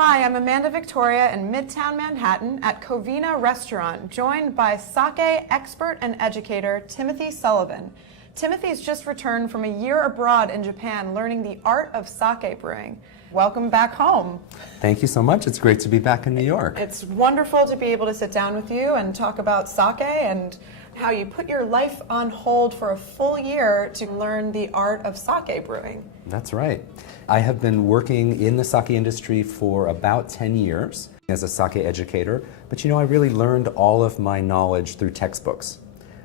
Hi, I'm Amanda Victoria in Midtown Manhattan at Covina Restaurant, joined by Sakei expert and educator Timothy Sullivan. Timothy's just returned from a year abroad in Japan learning the art of sake brewing. Welcome back home. Thank you so much. It's great to be back in New York. It's wonderful to be able to sit down with you and talk about sake and how you put your life on hold for a full year to learn the art of sake brewing. That's right. I have been working in the sake industry for about 10 years as a sake educator, but I really learned all of my knowledge through textbooks.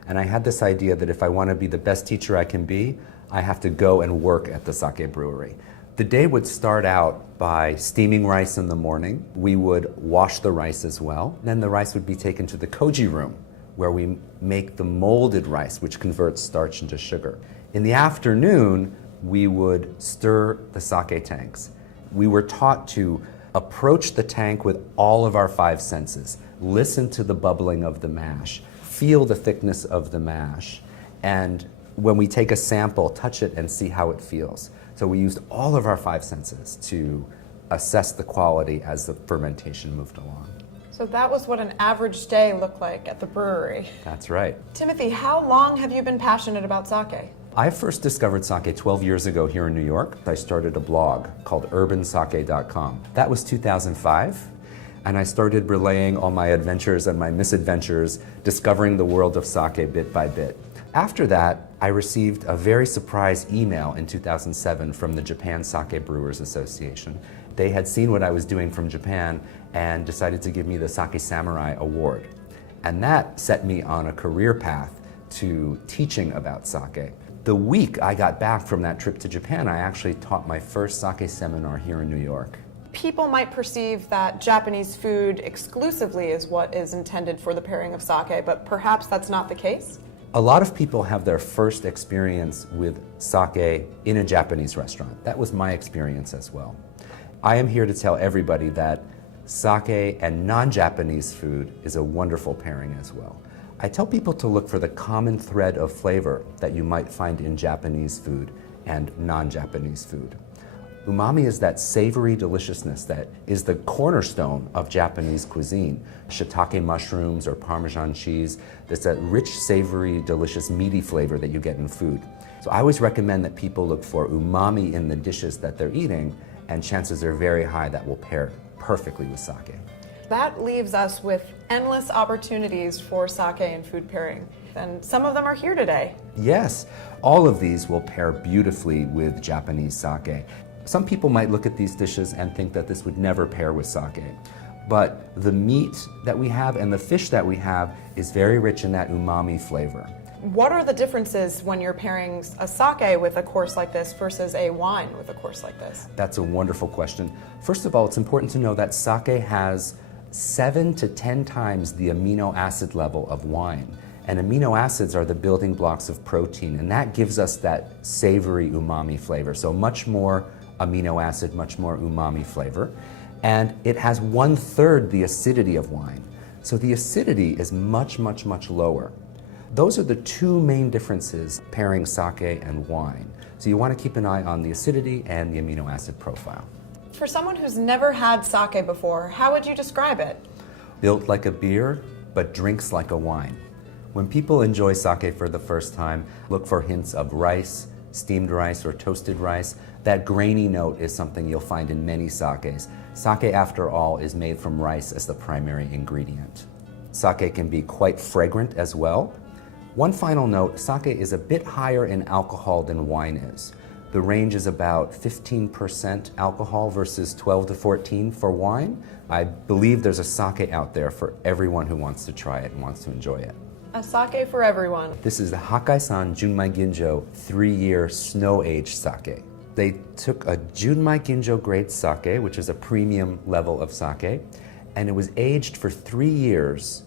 And I had this idea that if I want to be the best teacher I can be, I have to go and work at the sake brewery. The day would start out by steaming rice in the morning. We would wash the rice as well. Then the rice would be taken to the koji room, where we make the molded rice, which converts starch into sugar. In the afternoon, we would stir the sake tanks. We were taught to approach the tank with all of our five senses, listen to the bubbling of the mash, feel the thickness of the mash, and when we take a sample, touch it and see how it feels. So we used all of our five senses to assess the quality as the fermentation moved along. So that was what an average day looked like at the brewery. That's right. Timothy, how long have you been passionate about sake? I first discovered sake 12 years ago here in New York. I started a blog called urbansake.com. That was 2005, and I started relaying all my adventures and my misadventures, discovering the world of sake bit by bit. After that, I received a very surprise email in 2007 from the Japan Sake Brewers Association. They had seen what I was doing from Japan and decided to give me the Sake Samurai Award. And that set me on a career path to teaching about sake. The week I got back from that trip to Japan, I actually taught my first sake seminar here in New York. People might perceive that Japanese food exclusively is what is intended for the pairing of sake, but perhaps that's not the case? A lot of people have their first experience with sake in a Japanese restaurant. That was my experience as well. I am here to tell everybody that sake and non-Japanese food is a wonderful pairing as well. I tell people to look for the common thread of flavor that you might find in Japanese food and non-Japanese food. Umami is that savory deliciousness that is the cornerstone of Japanese cuisine. Shiitake mushrooms or Parmesan cheese, there's that rich, savory, delicious, meaty flavor that you get in food. So I always recommend that people look for umami in the dishes that they're eating, and chances are very high that will pair perfectly with sake. That leaves us with endless opportunities for sake and food pairing, and some of them are here today. Yes, all of these will pair beautifully with Japanese sake. Some people might look at these dishes and think that this would never pair with sake, but the meat that we have and the fish that we have is very rich in that umami flavor. What are the differences when you're pairing a sake with a course like this versus a wine with a course like this? That's a wonderful question. First of all, it's important to know that sake has 7 to 10 times the amino acid level of wine. And amino acids are the building blocks of protein, and that gives us that savory umami flavor. So much more amino acid, much more umami flavor. And it has 1/3 the acidity of wine. So the acidity is much, much, much lower. Those are the two main differences pairing sake and wine. So you want to keep an eye on the acidity and the amino acid profile. For someone who's never had sake before, how would you describe it? Built like a beer, but drinks like a wine. When people enjoy sake for the first time, look for hints of rice, steamed rice or toasted rice. That grainy note is something you'll find in many sakes. Sake, after all, is made from rice as the primary ingredient. Sake can be quite fragrant as well. One final note, sake is a bit higher in alcohol than wine is. The range is about 15% alcohol versus 12 to 14 for wine. I believe there's a sake out there for everyone who wants to try it and wants to enjoy it. A sake for everyone. This is the Hakkaisan Junmai Ginjo 3-year snow-aged sake. They took a Junmai Ginjo grade sake, which is a premium level of sake, and it was aged for 3 years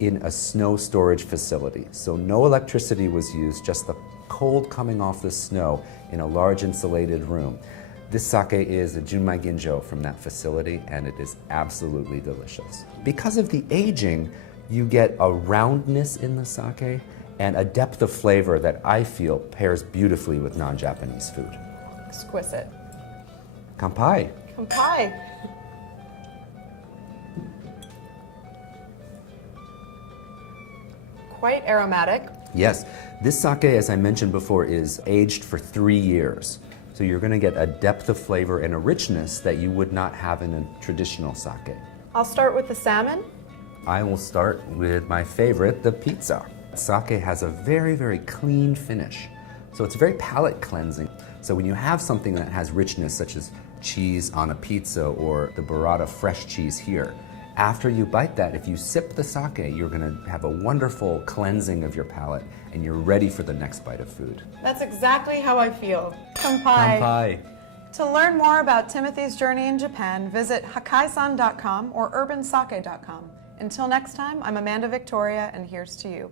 in a snow storage facility. So no electricity was used, just the cold coming off the snow in a large insulated room. This sake is a Junmai Ginjo from that facility, and it is absolutely delicious. Because of the aging, you get a roundness in the sake and a depth of flavor that I feel pairs beautifully with non-Japanese food. Exquisite. Kanpai. Kanpai. quite aromatic. Yes, this sake, as I mentioned before, is aged for 3 years. So you're going to get a depth of flavor and a richness that you would not have in a traditional sake. I'll start with the salmon. I will start with my favorite, the pizza. Sake has a very, very clean finish. So it's very palate cleansing. So when you have something that has richness, such as cheese on a pizza or the burrata fresh cheese here, after you bite that, if you sip the sake, you're going to have a wonderful cleansing of your palate and you're ready for the next bite of food. That's exactly how I feel. Kanpai. Kanpai. To learn more about Timothy's journey in Japan, visit Hakkaisan.com or urbansake.com. Until next time, I'm Amanda Victoria, and here's to you.